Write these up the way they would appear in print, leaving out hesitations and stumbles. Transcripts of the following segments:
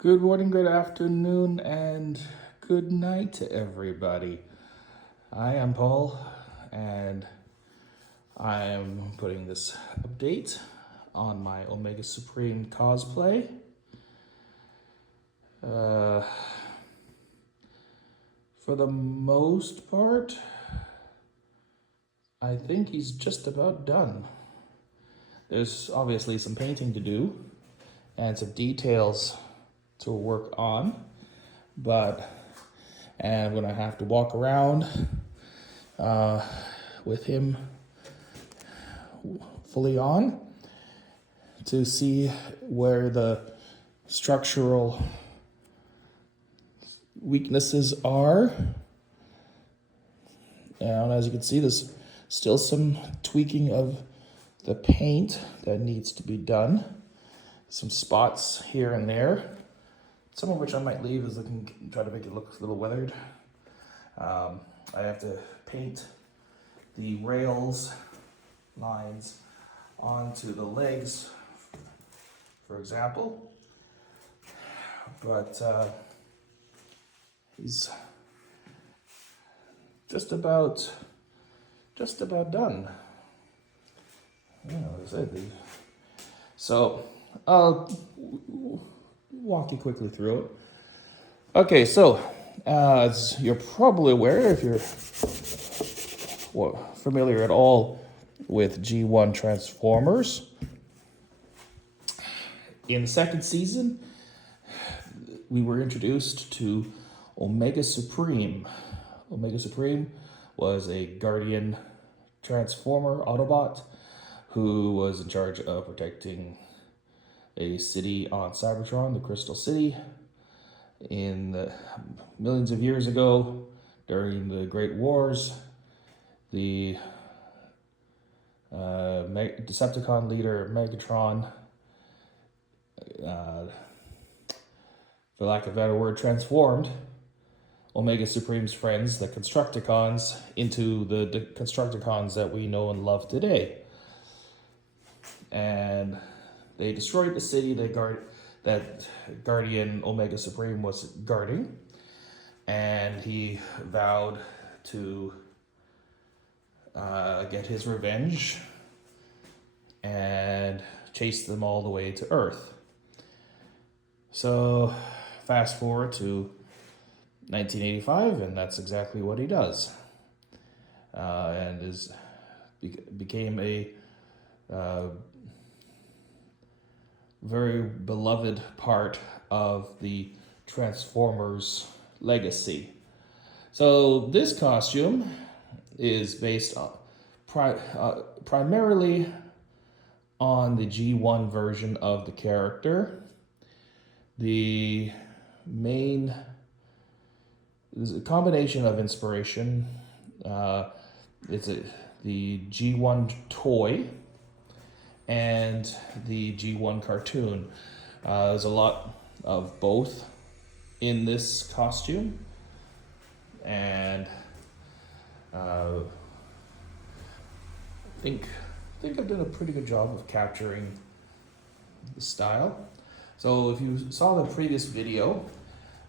Good morning, good afternoon, and good night to everybody. I am Paul, and I am putting this update on my Omega Supreme cosplay. For the most part, I think he's just about done. There's obviously some painting to do and some details to work on, but and I'm gonna have to walk around with him fully on to see where the structural weaknesses are. And as you can see, there's still some tweaking of the paint that needs to be done. Some spots here and there, some of which I might leave as looking, try to make it look a little weathered. I have to paint the rails lines onto the legs, for example. But he's just about done. As I said, so I'll walk you quickly through it. Okay, so as you're probably aware, if you're familiar at all with G1 Transformers, in the second season, we were introduced to Omega Supreme. Omega Supreme was a Guardian Transformer Autobot who was in charge of protecting a city on Cybertron, the Crystal City, in the millions of years ago during the Great Wars. The Decepticon leader Megatron, for lack of a better word, transformed Omega Supreme's friends, the Constructicons, into the Constructicons that we know and love today. And they destroyed the city that Guardian Omega Supreme was guarding, and he vowed to get his revenge and chase them all the way to Earth. So fast forward to 1985, and that's exactly what he does, and became a very beloved part of the Transformers legacy. So this costume is based on primarily on the G1 version of the character. The main is a combination of inspiration. It's the G1 toy and the G1 cartoon. There's a lot of both in this costume, and I think I've done a pretty good job of capturing the style. So if you saw the previous video,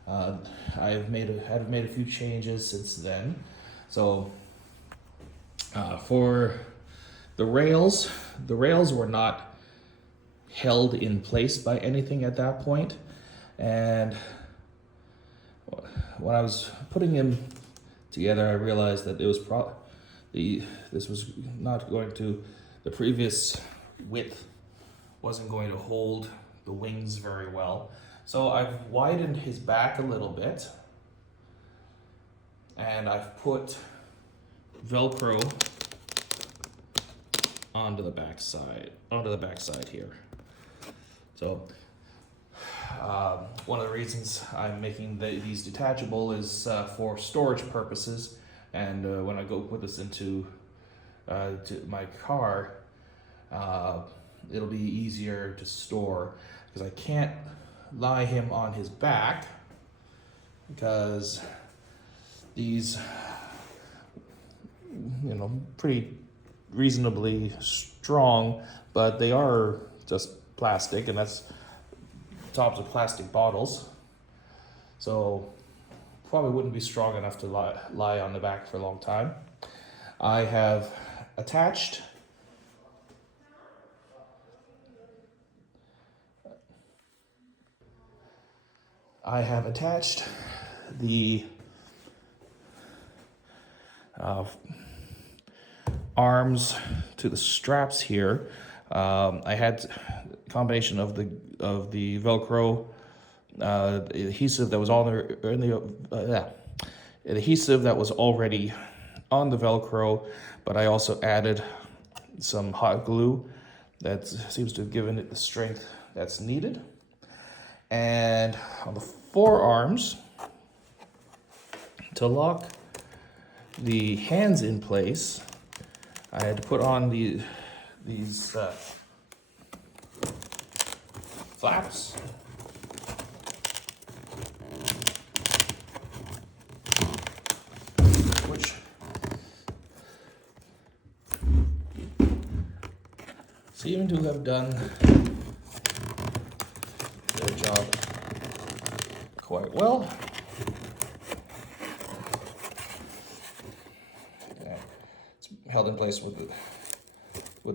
I've made a few changes since then. So for the rails were not held in place by anything at that point, and when I was putting him together, I realized that it was the previous width wasn't going to hold the wings very well. So I've widened his back a little bit, and I've put Velcro onto the back side here. So one of the reasons I'm making these detachable is for storage purposes, and when I go put this into to my car, it'll be easier to store, because I can't lie him on his back because these, pretty reasonably strong, but they are just plastic, and that's tops of plastic bottles, so probably wouldn't be strong enough to lie on the back for a long time. I have attached the arms to the straps here. I had a combination of the Velcro adhesive that was adhesive that was already on the Velcro, but I also added some hot glue that seems to have given it the strength that's needed. And on the forearms, to lock the hands in place, I had to put on these flaps. Which seem to have done their job quite well. It's held in place with the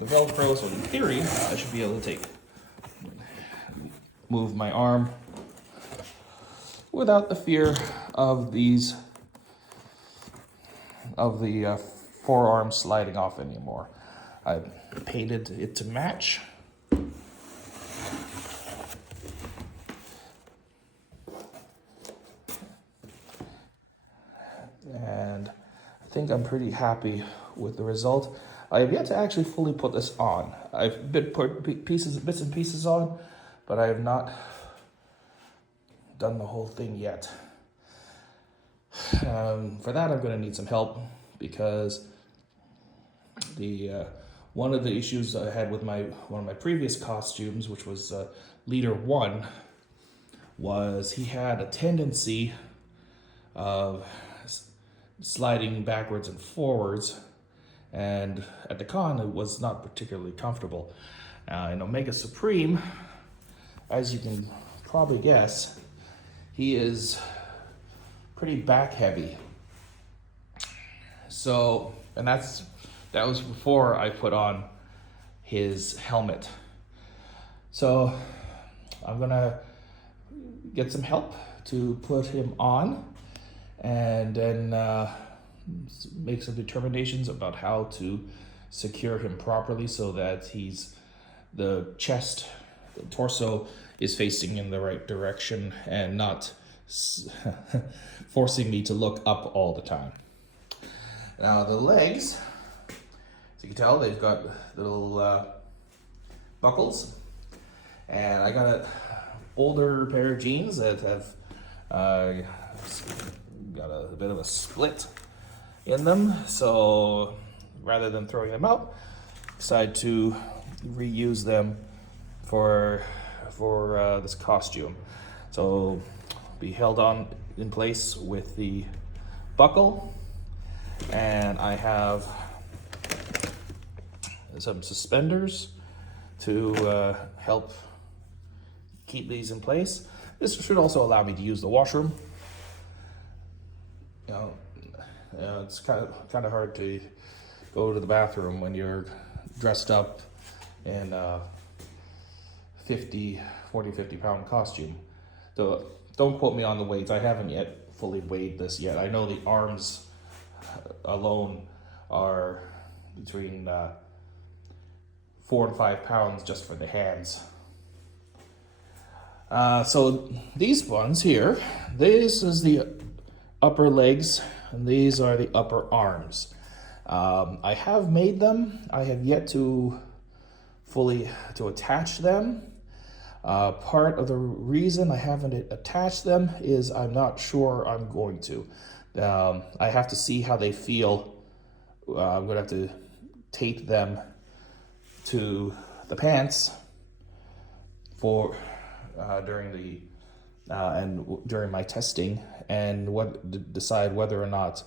Velcro, so in theory, I should be able to move my arm without the fear of the forearm sliding off anymore. I painted it to match. And I think I'm pretty happy with the result. I have yet to actually fully put this on. I've put bits and pieces on, but I have not done the whole thing yet. For that, I'm going to need some help, because one of the issues I had with one of my previous costumes, which was Leader 1, was he had a tendency of sliding backwards and forwards, and at the con it was not particularly comfortable. In Omega Supreme, as you can probably guess, he is pretty back heavy. So, and that was before I put on his helmet. So I'm gonna get some help to put him on, and then make some determinations about how to secure him properly so that the torso is facing in the right direction and not forcing me to look up all the time. Now the legs, as you can tell, they've got little buckles, and I got an older pair of jeans that have got a bit of a split in them, so rather than throwing them out, decided to reuse them for this costume. So be held on in place with the buckle, and I have some suspenders to help keep these in place. This should also allow me to use the washroom. It's kind of hard to go to the bathroom when you're dressed up in a 40, 50 pound costume. So don't quote me on the weights. I haven't yet fully weighed this yet. I know the arms alone are between 4 and 5 pounds just for the hands. So these ones here, this is the upper legs, and these are the upper arms. I have made them. I have yet to fully attach them. Part of the reason I haven't attached them is I'm not sure I'm going to. I have to see how they feel. I'm going to have to tape them to the pants for during my testing, and decide whether or not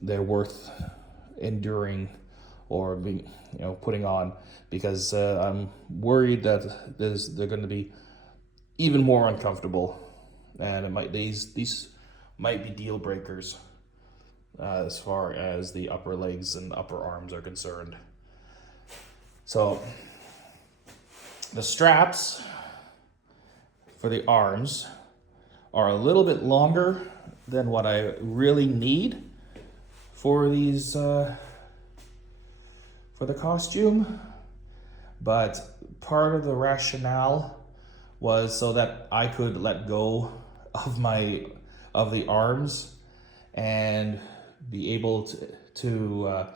they're worth enduring or putting on, because I'm worried that they're going to be even more uncomfortable, and these might be deal breakers as far as the upper legs and upper arms are concerned. So the straps for the arms are a little bit longer than what I really need for these for the costume, but part of the rationale was so that I could let go of the arms and be able to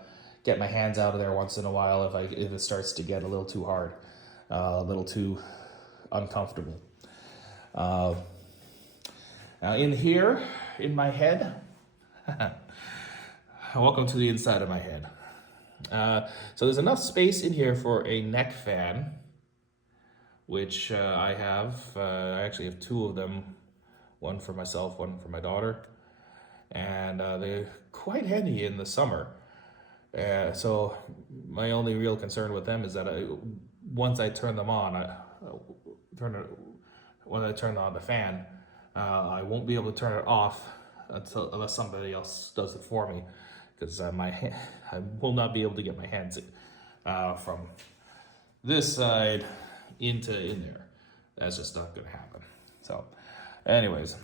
get my hands out of there once in a while if it starts to get a little too hard, a little too uncomfortable. Now in here, in my head, welcome to the inside of my head. So there's enough space in here for a neck fan, which I have. I actually have two of them, one for myself, one for my daughter. And they're quite handy in the summer. So my only real concern with them is that once I turn them on, when I turn on the fan, I won't be able to turn it off unless somebody else does it for me, because I will not be able to get my hands from this side in there. That's just not going to happen. So, anyways,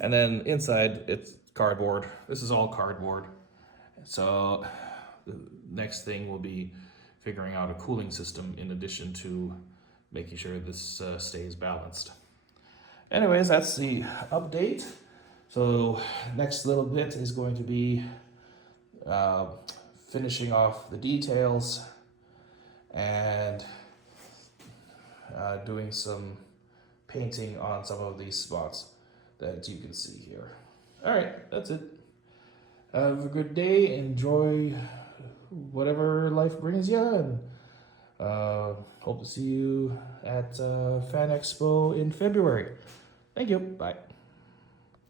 and then inside it's cardboard. This is all cardboard. So the next thing will be figuring out a cooling system in addition to making sure this stays balanced. Anyways, that's the update. So next little bit is going to be finishing off the details and doing some painting on some of these spots that you can see here. All right, that's it. Have a good day. Enjoy whatever life brings you, and hope to see you at Fan Expo in February. Thank you. Bye.